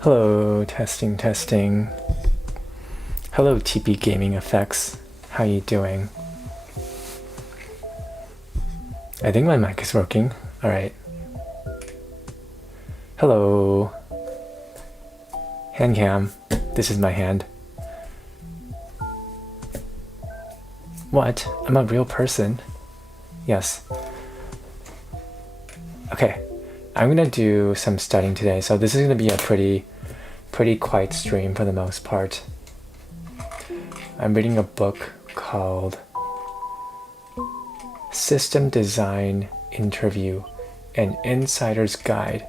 Hello, testing, testing. Hello, TP Gaming Effects. How you doing? I think my mic is working. Alright. Hello. Hand cam. This is my hand. What? I'm a real person. Yes. Okay. I'm gonna do some studying today, so this is gonna be a pretty quiet stream for the most part. I'm reading a book called System Design Interview, An Insider's Guide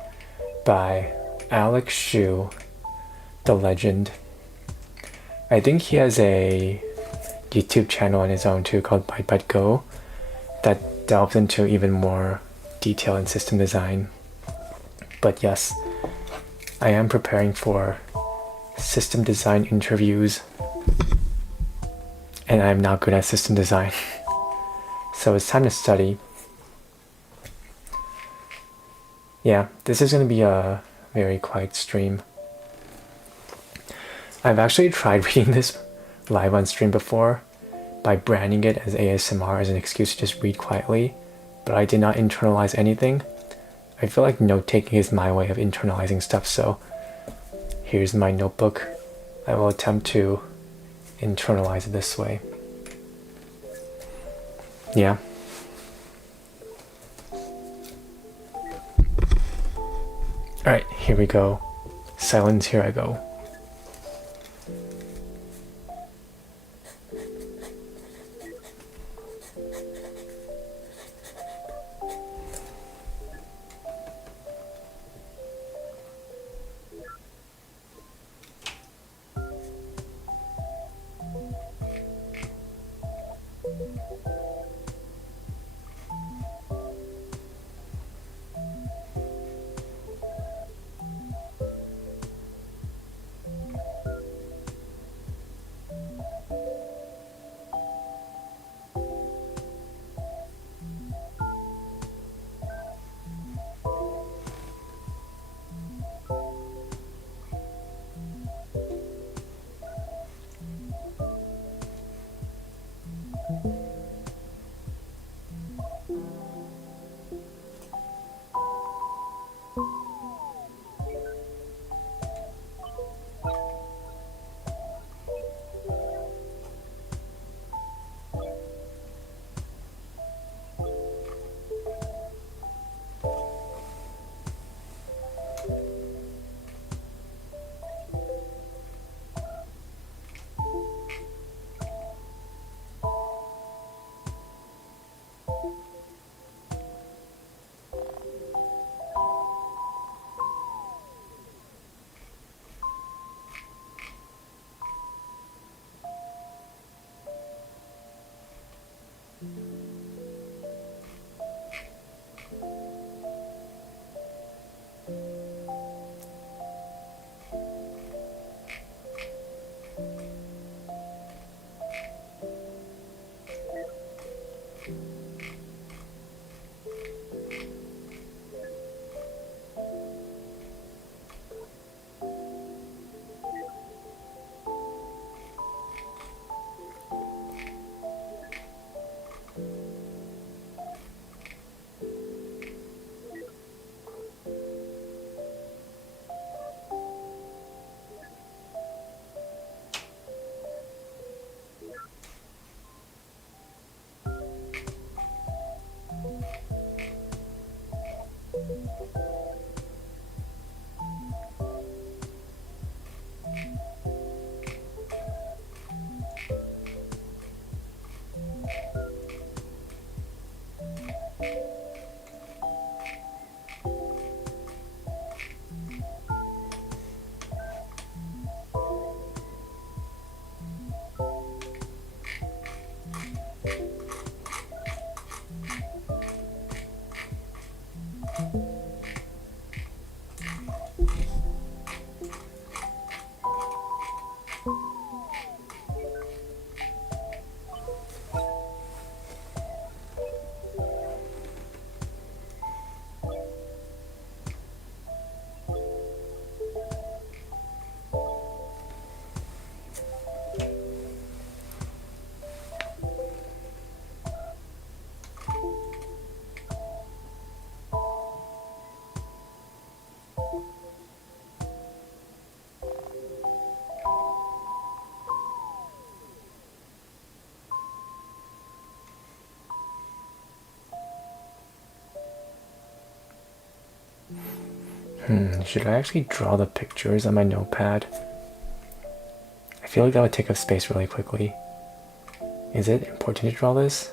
by Alex Shu, the legend. I think he has a YouTube channel on his own too called Byte Go that delves into even more detail in system design. But yes, I am preparing for system design interviews, and I'm not good at system design. So it's time to study. Yeah, this is going to be a very quiet stream. I've actually tried reading this live on stream before by branding it as ASMR as an excuse to just read quietly, but I did not internalize anything. I feel like note-taking is my way of internalizing stuff, so here's my notebook. I will attempt to internalize it this way. Yeah. Alright, here we go. Silence, here I go. Should I actually draw the pictures on my notepad? I feel like that would take up space really quickly. Is it important to draw this?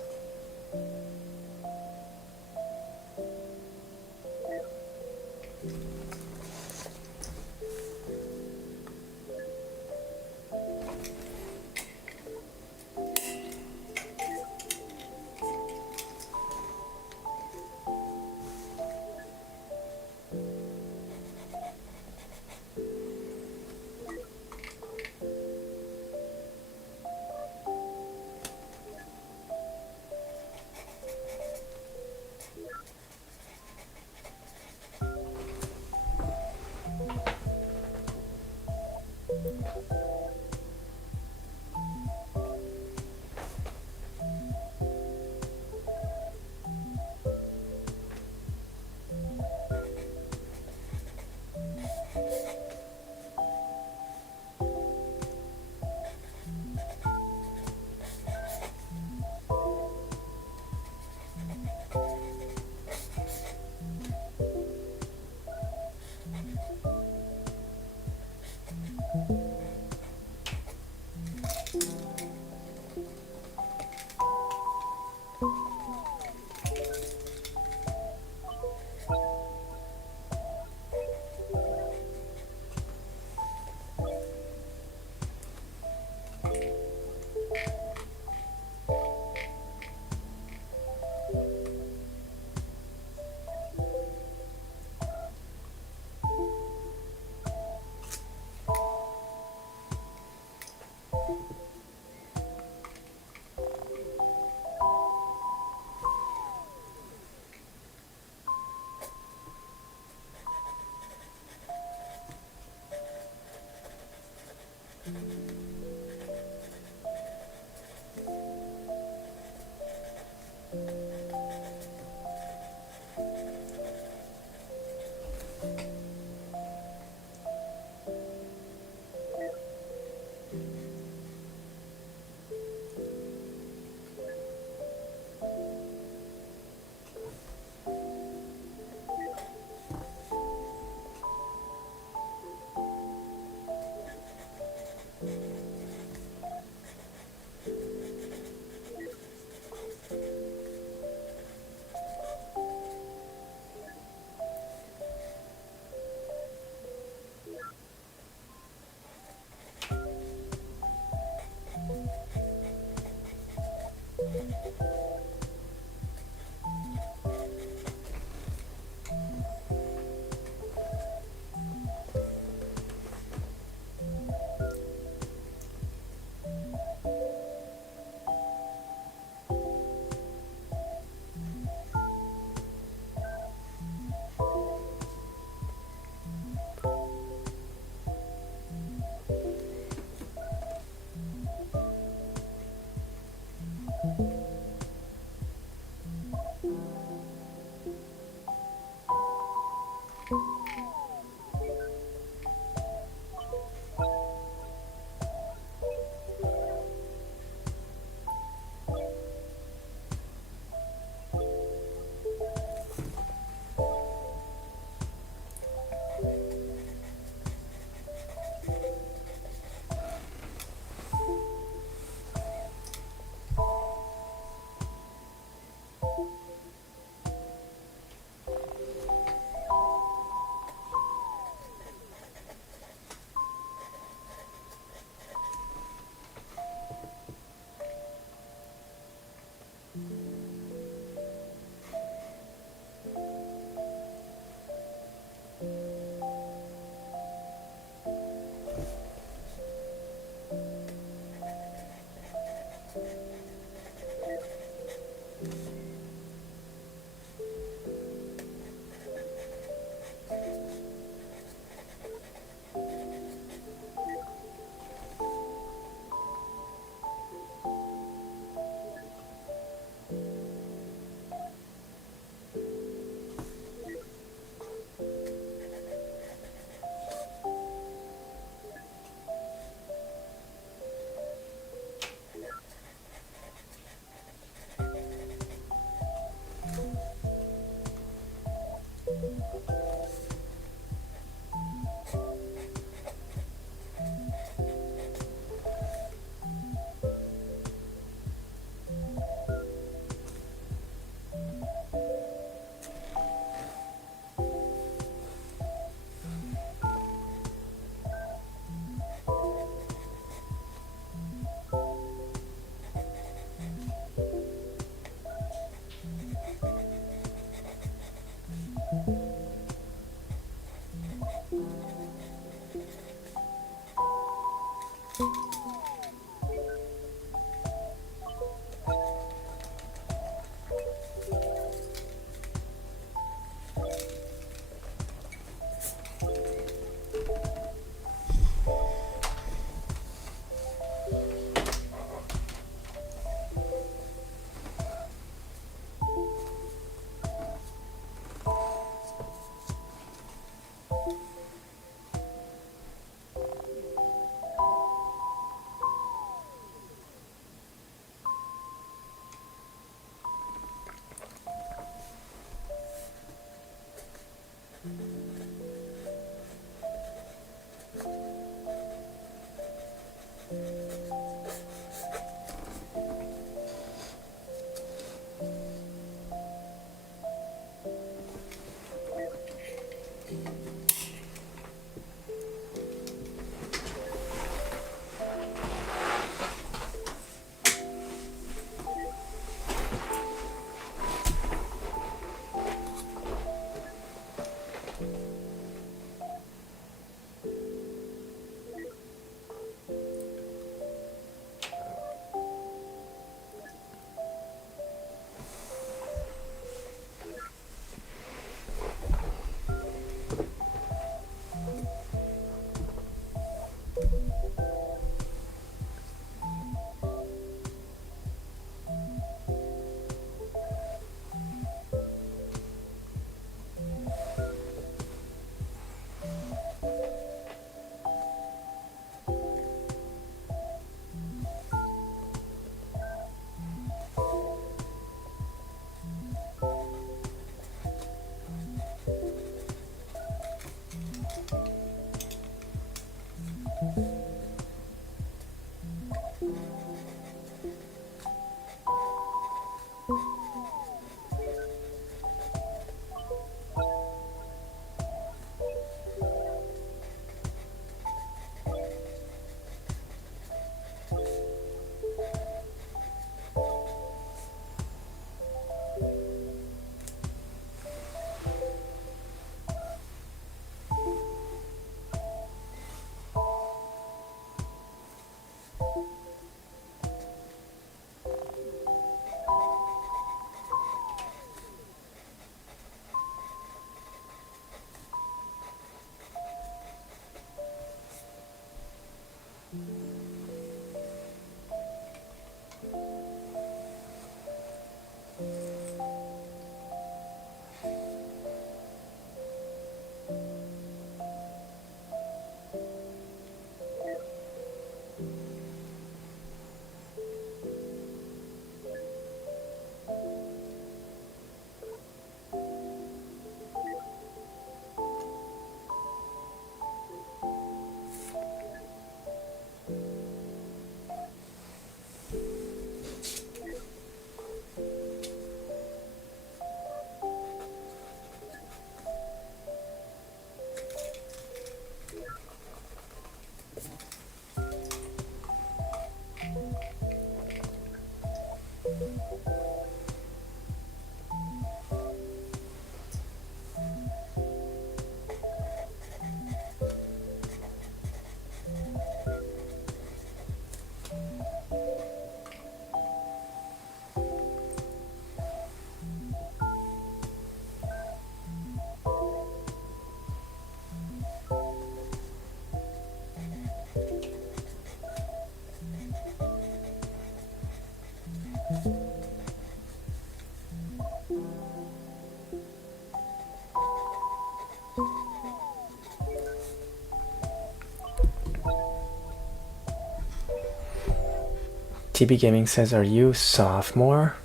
TB Gaming says, are you sophomore?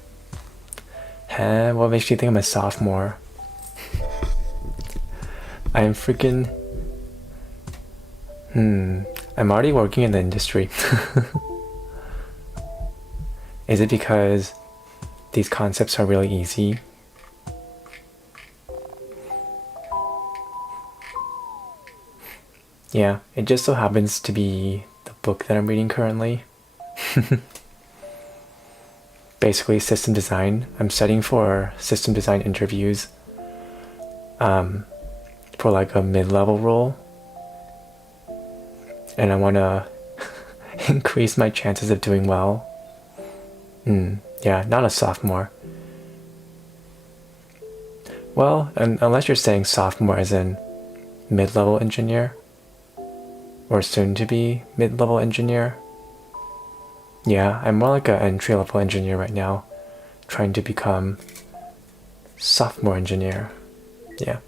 Huh? What makes you think I'm a sophomore? I'm freaking... I'm already working in the industry. Is it because these concepts are really easy? Yeah, it just so happens to be the book that I'm reading currently. Basically system design. I'm studying for system design interviews for like a mid-level role. And I want to increase my chances of doing well. Yeah, not a sophomore. Well, unless you're saying sophomore as in mid-level engineer or soon to be mid-level engineer. Yeah, I'm more like an entry-level engineer right now, trying to become sophomore engineer. Yeah.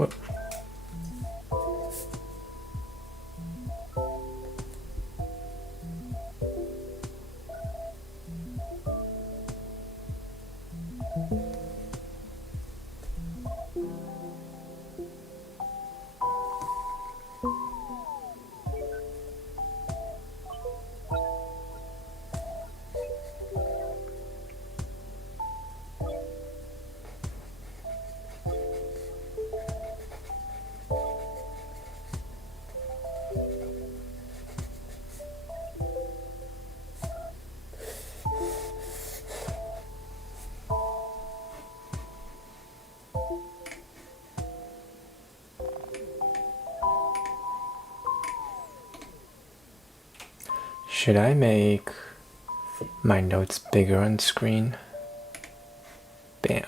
Whoop. Should I make my notes bigger on screen? Bam.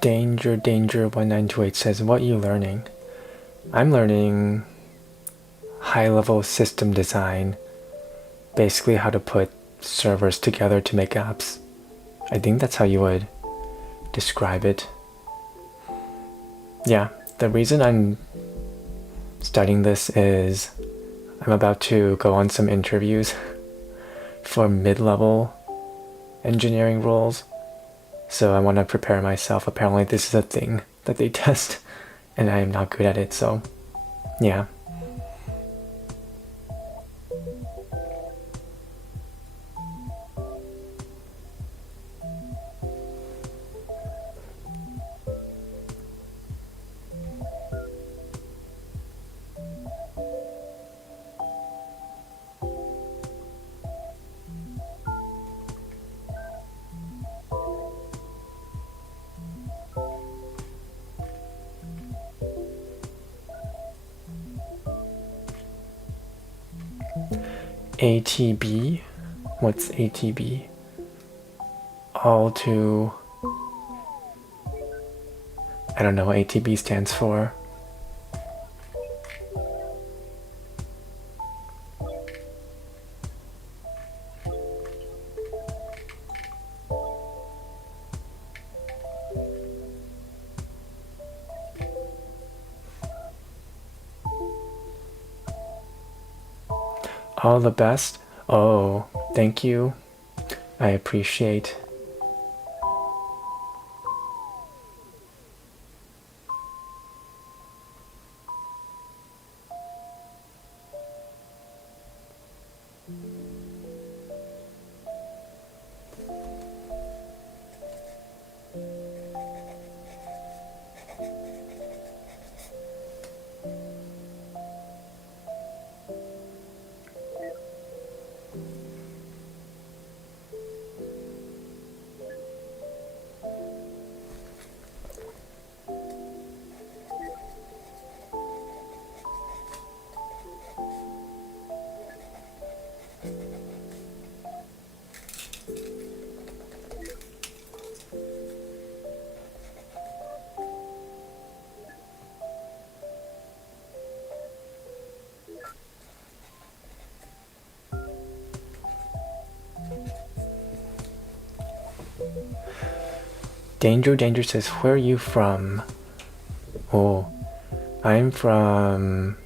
Danger Danger 1928 says, what are you learning? I'm learning high-level system design, basically how to put servers together to make apps. I think that's how you would describe it. Yeah, the reason I'm studying this is I'm about to go on some interviews for mid-level engineering roles. So I want to prepare myself. Apparently this is a thing that they test and I am not good at it, so yeah. ATB? What's ATB? All to... I don't know what ATB stands for. All the best? Oh, thank you. I appreciate. Danger Danger says, where are you from? Oh, I'm from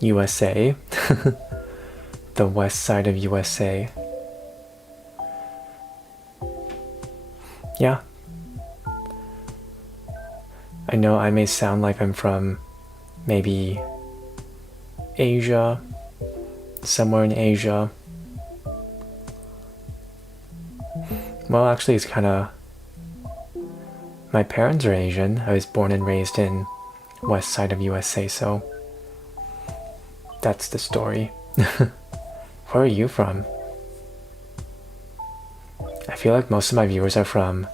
USA. The west side of USA. Yeah. I know I may sound like I'm from maybe Asia, somewhere in Asia. Well, actually it's kind of... My parents are Asian. I was born and raised in west side of USA, so that's the story. Where are you from? I feel like most of my viewers are from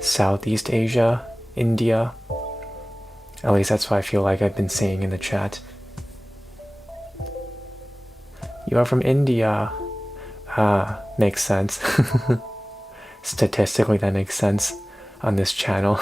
Southeast Asia, India, At least that's what I feel like I've been saying in the chat. You are from India. Ah, makes sense. Statistically, that makes sense on this channel.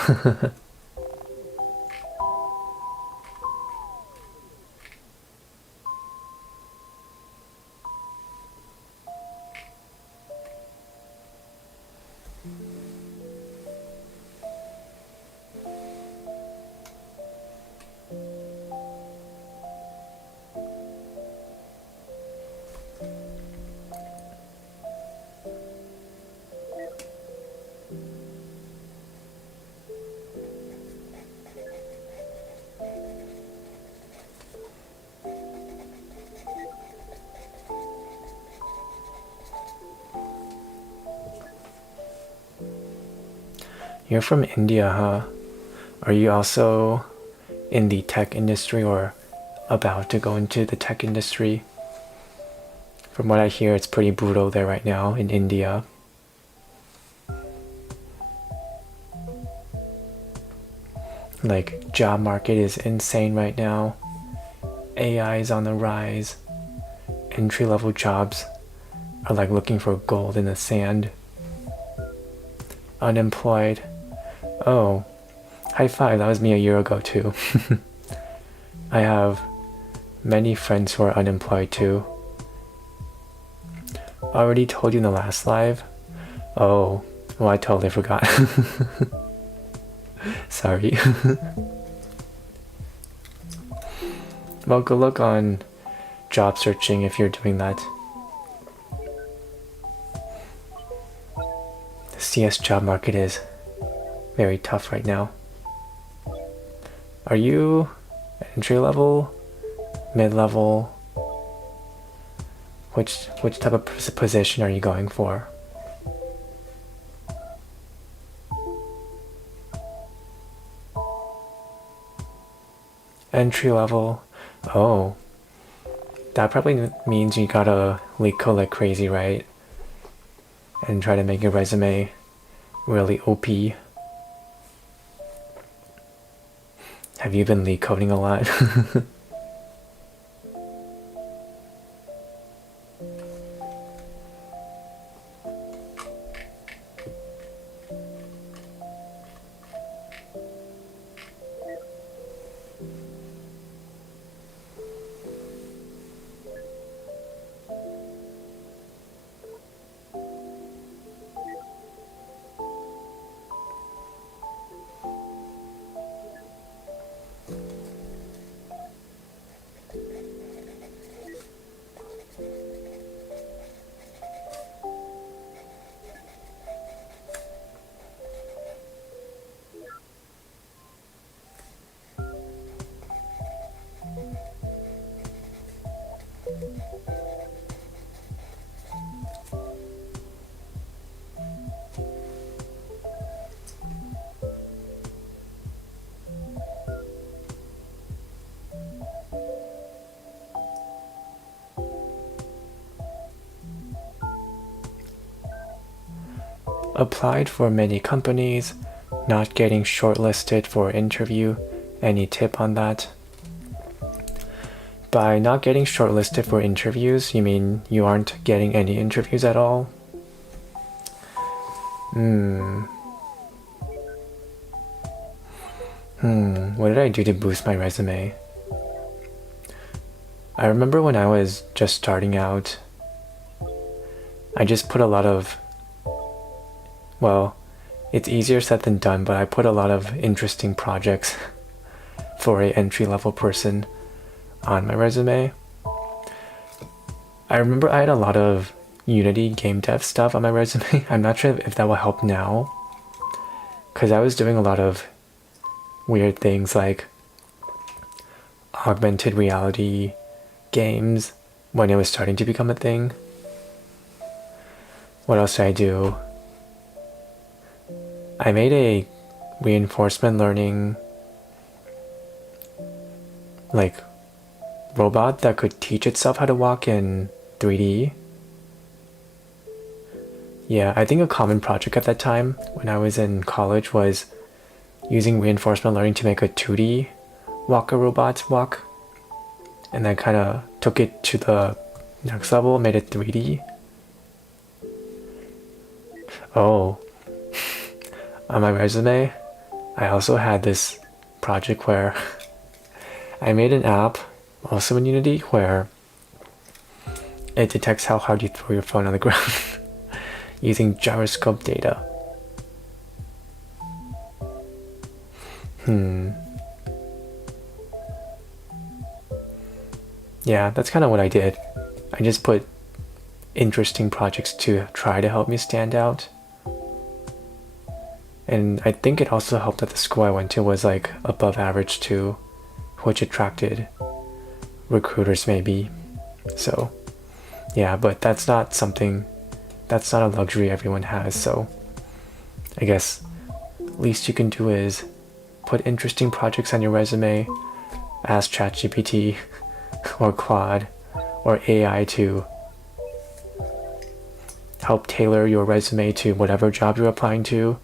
You're from India, huh? Are you also in the tech industry or about to go into the tech industry? From what I hear, it's pretty brutal there right now in India. Like, job market is insane right now. AI is on the rise. Entry-level jobs are like looking for gold in the sand. Unemployed. Oh, high five, that was me a year ago too. I have many friends who are unemployed too. Already told you in the last live? Oh, well, I totally forgot. Sorry. Well, good luck on job searching if you're doing that. The CS job market is very tough right now. Are you entry level, mid level? Which type of position are you going for? Entry level. Oh, that probably means you gotta LeetCode like crazy, right? And try to make your resume really OP. Have you been LeetCoding a lot? Applied for many companies, not getting shortlisted for interview. Any tip on that? By not getting shortlisted for interviews, you mean you aren't getting any interviews at all? What did I do to boost my resume? I remember when I was just starting out, I just put a lot of, well, it's easier said than done, but I put a lot of interesting projects for an entry-level person on my resume. I remember I had a lot of Unity game dev stuff on my resume. I'm not sure if that will help now, because I was doing a lot of weird things like augmented reality games when it was starting to become a thing. What else did I do? I made a reinforcement learning like robot that could teach itself how to walk in 3D. Yeah, I think a common project at that time when I was in college was using reinforcement learning to make a 2D Walker robots walk, and then kind of took it to the next level, made it 3D. Oh, on my resume, I also had this project where I made an app, also in Unity, where it detects how hard you throw your phone on the ground using gyroscope data. Yeah, that's kind of what I did. I just put interesting projects to try to help me stand out. And I think it also helped that the school I went to was like above average too, which attracted recruiters maybe. So yeah, but that's not a luxury everyone has. So I guess least you can do is put interesting projects on your resume, ask ChatGPT or Claude or AI to help tailor your resume to whatever job you're applying to.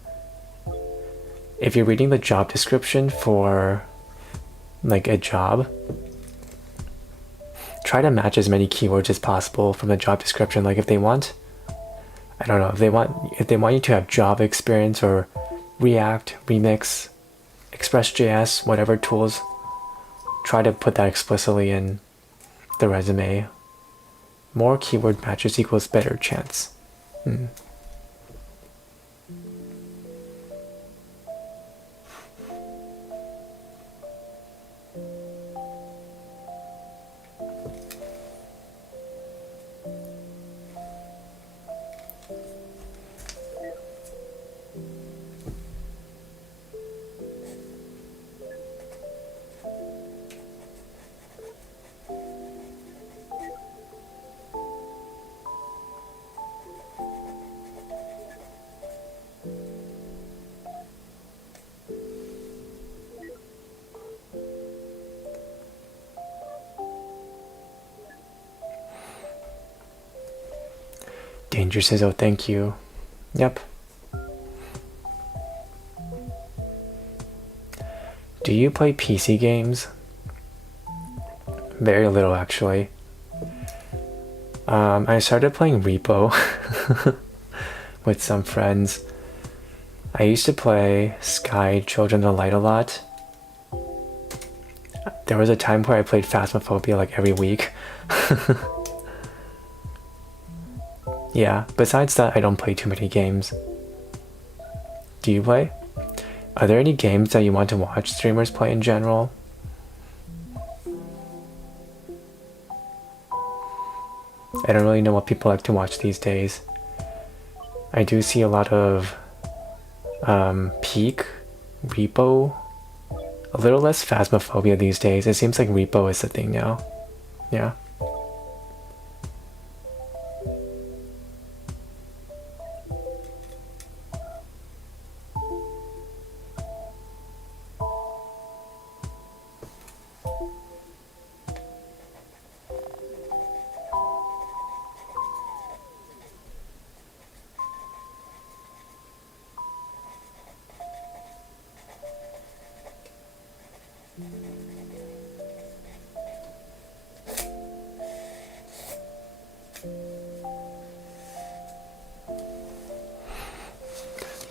If you're reading the job description for like a job, try to match as many keywords as possible from the job description. Like if they want, I don't know, if they want you to have Java experience or React, Remix, Express.js, whatever tools, try to put that explicitly in the resume. More keyword matches equals better chance. Danger says, oh, thank you. Yep. Do you play PC games? Very little, actually. I started playing Repo with some friends. I used to play Sky Children of the Light a lot. There was a time where I played Phasmophobia like every week. Yeah, besides that, I don't play too many games. Do you play? Are there any games that you want to watch streamers play in general? I don't really know what people like to watch these days. I do see a lot of Peak, Repo, a little less Phasmophobia these days. It seems like Repo is the thing now. Yeah.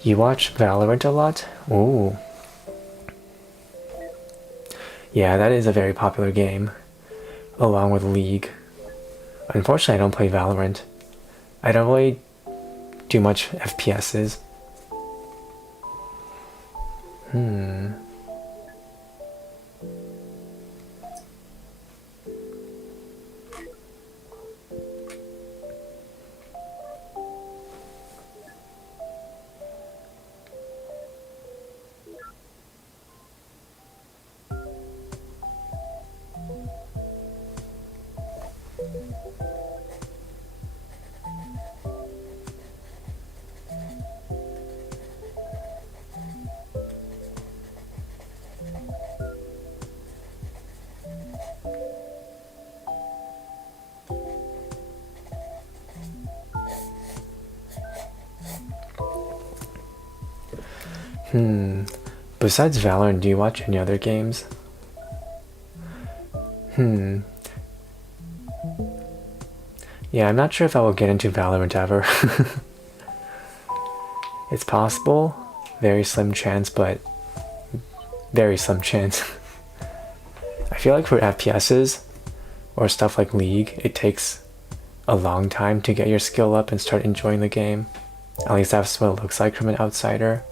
You watch Valorant a lot? Ooh. Yeah, that is a very popular game, along with League. Unfortunately, I don't play Valorant. I don't really do much FPSs. Besides Valorant, do you watch any other games? Yeah, I'm not sure if I will get into Valorant ever. It's possible, very slim chance, but very slim chance. I feel like for FPSs or stuff like League, it takes a long time to get your skill up and start enjoying the game. At least that's what it looks like from an outsider.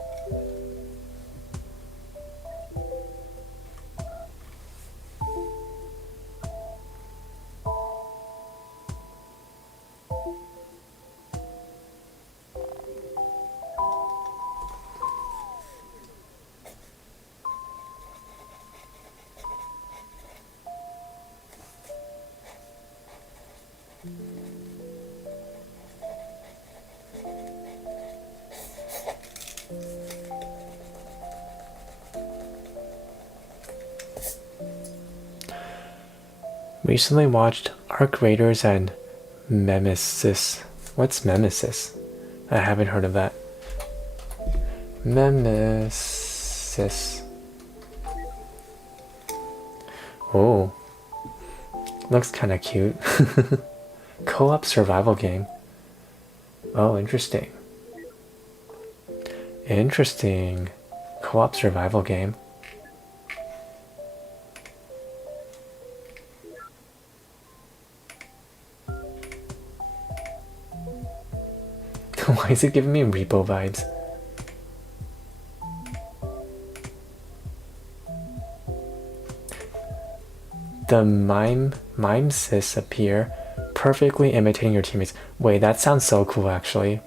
Recently watched Arc Raiders and Nemesis. What's Nemesis? I haven't heard of that. Nemesis. Oh. Looks kinda cute. Co-op survival game. Oh, interesting. Interesting. Co-op survival game. Why is it giving me repo vibes? The mimesis appear, perfectly imitating your teammates. Wait, that sounds so cool actually.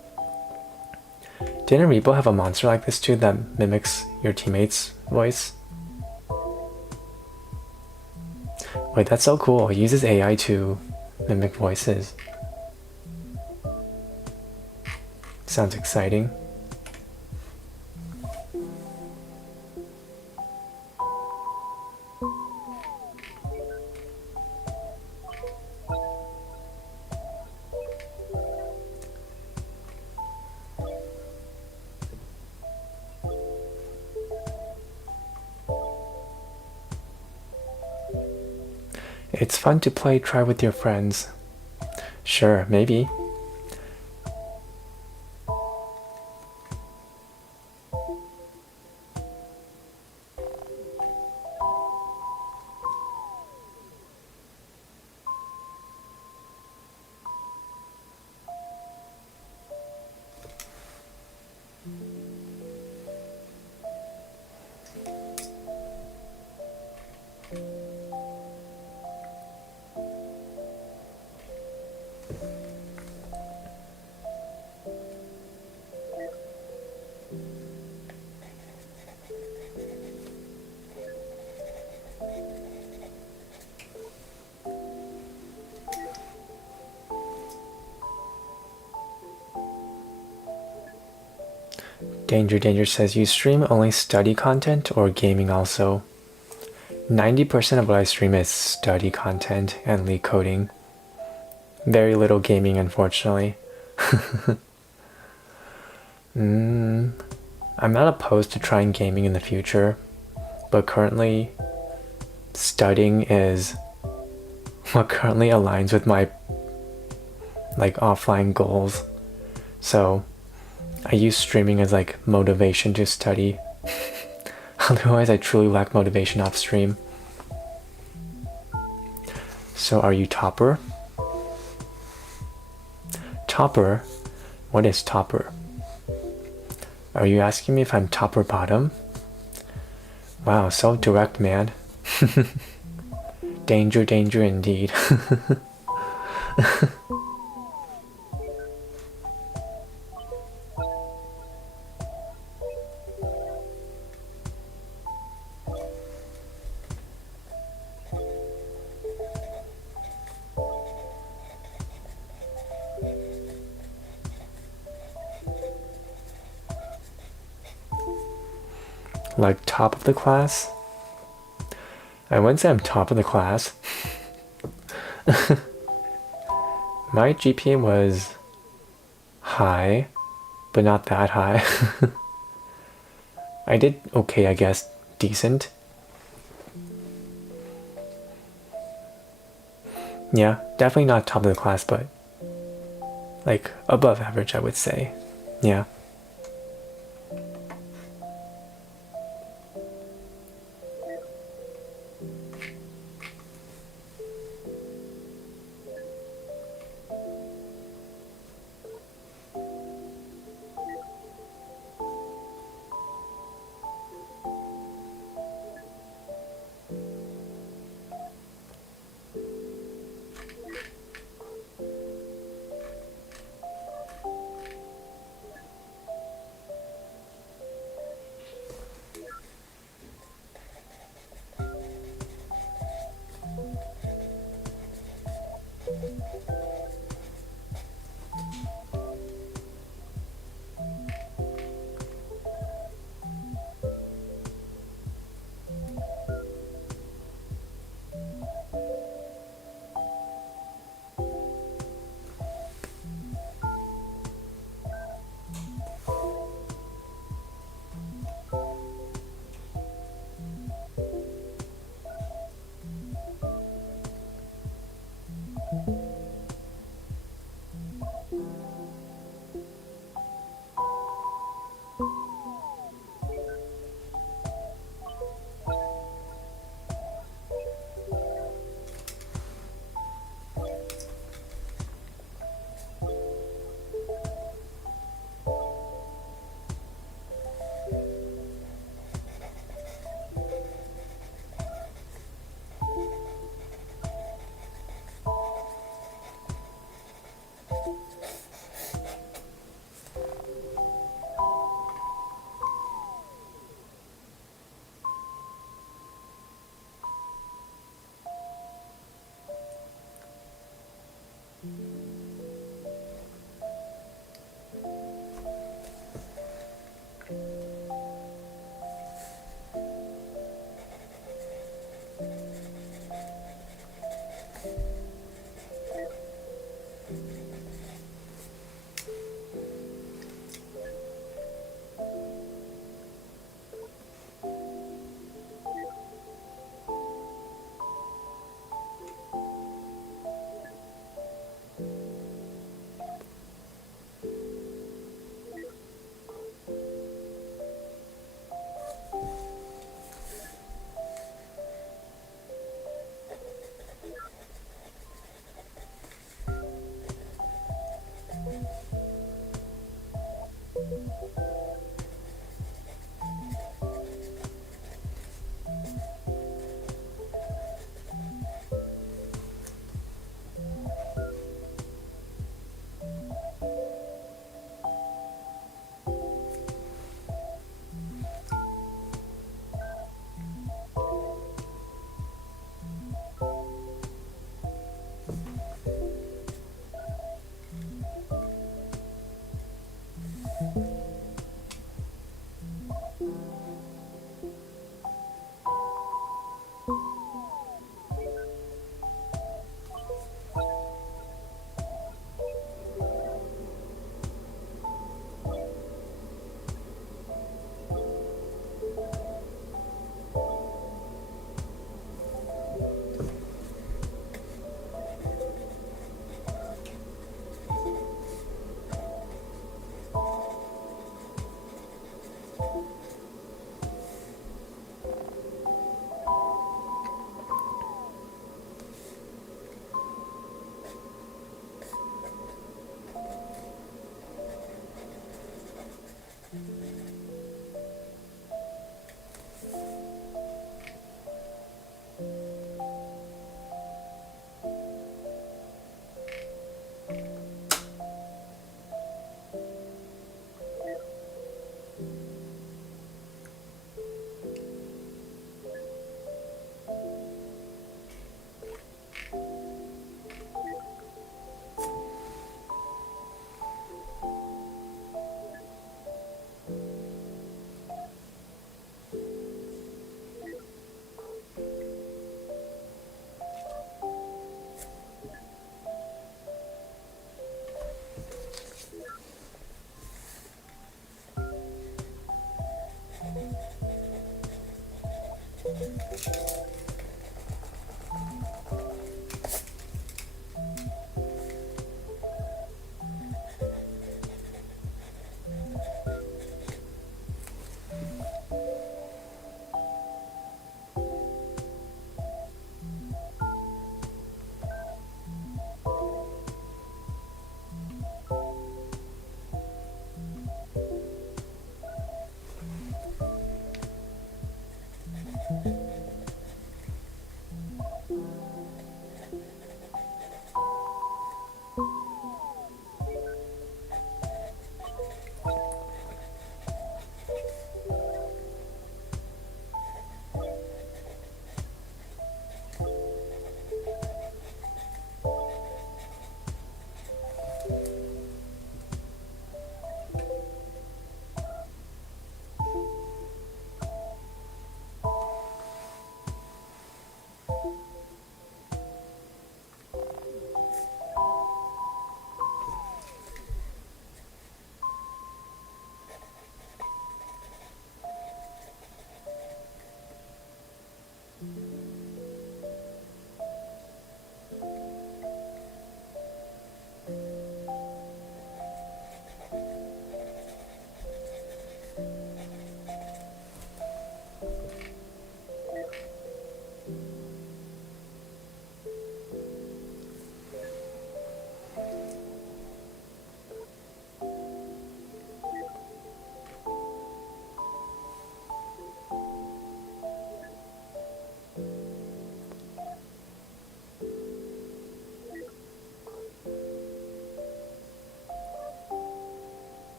Didn't Repo have a monster like this too that mimics your teammate's voice? Wait, that's so cool. It uses AI to mimic voices. Sounds exciting. It's fun to play try with your friends. Sure, maybe. Danger says, you stream only study content or gaming also? 90% of what I stream is study content and leak coding. Very little gaming, unfortunately. I'm not opposed to trying gaming in the future, but currently studying is what currently aligns with my offline goals. So I use streaming as motivation to study. Otherwise I truly lack motivation off stream. So are you topper? Topper? What is topper? Are you asking me if I'm top or bottom? Wow, so direct, man. Danger indeed. Like top of the class? I wouldn't say I'm top of the class. My GPA was high, but not that high. I did okay, I guess. Decent. Yeah, definitely not top of the class, but like above average, I would say. Yeah.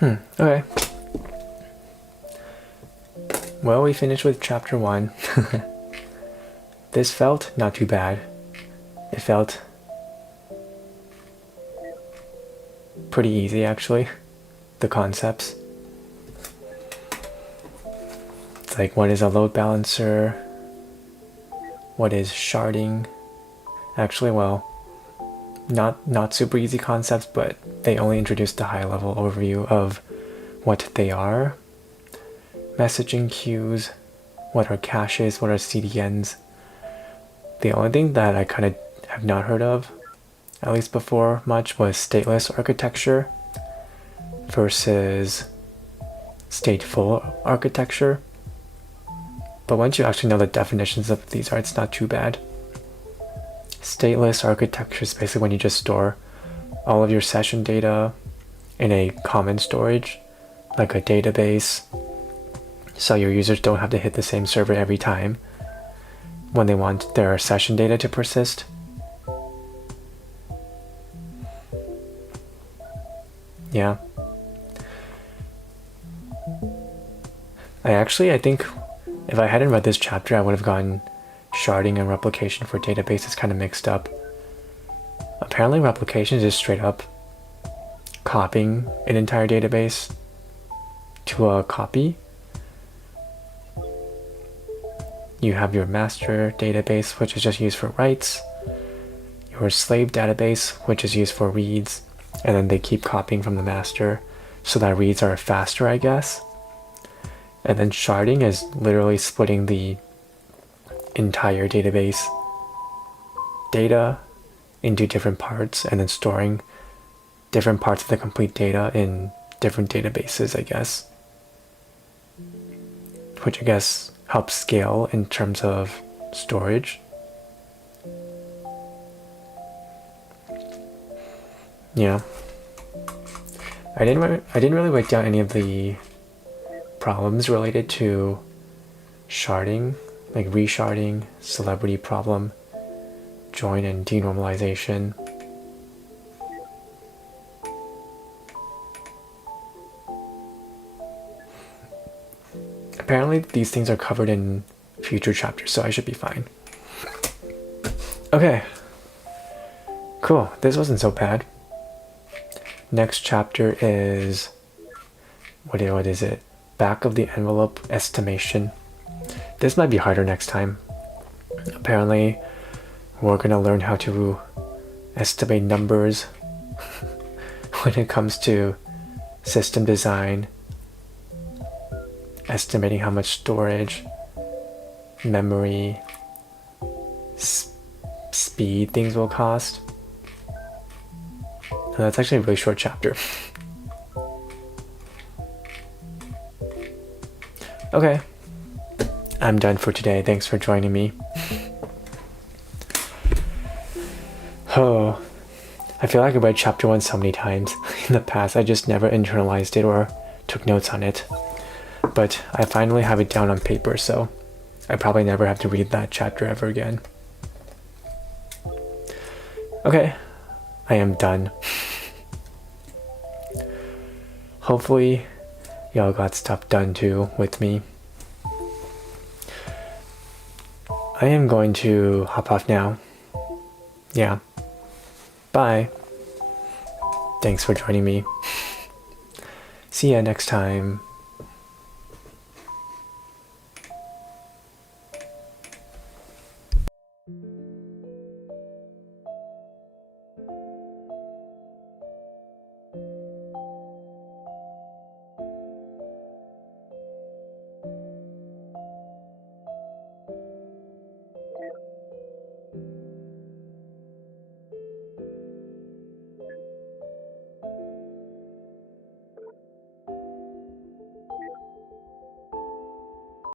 Okay. Well, we finished with chapter 1. This felt not too bad. It felt pretty easy, actually. The concepts. It's like, what is a load balancer? What is sharding? Actually, well, not super easy concepts, but they only introduced a high-level overview of what they are. Messaging queues, what are caches, what are CDNs. The only thing that I kind of have not heard of, at least before much, was stateless architecture versus stateful architecture. But once you actually know the definitions of these, it's not too bad. Stateless architecture is basically when you just store all of your session data in a common storage, like a database, so your users don't have to hit the same server every time when they want their session data to persist. Yeah. I think if I hadn't read this chapter, I would have gotten sharding and replication for databases kind of mixed up. Apparently replication is just straight up copying an entire database to a copy. You have your master database, which is just used for writes, your slave database, which is used for reads, and then they keep copying from the master so that reads are faster, I guess. And then sharding is literally splitting the entire database data into different parts and then storing different parts of the complete data in different databases, I guess. Which I guess helps scale in terms of storage. Yeah. I didn't really write down any of the problems related to sharding, like resharding, celebrity problem, join and denormalization. Apparently these things are covered in future chapters, so I should be fine. Okay. Cool. This wasn't so bad. Next chapter is... What is it? Back of the envelope estimation. This might be harder next time. Apparently, we're going to learn how to estimate numbers when it comes to system design, estimating how much storage, memory, speed things will cost. And that's actually a really short chapter. Okay, I'm done for today. Thanks for joining me. Oh, I feel like I read chapter 1 so many times in the past. I just never internalized it or took notes on it. But I finally have it down on paper, so I probably never have to read that chapter ever again. Okay, I am done. Hopefully, y'all got stuff done too with me. I am going to hop off now. Yeah. Bye. Thanks for joining me. See ya next time.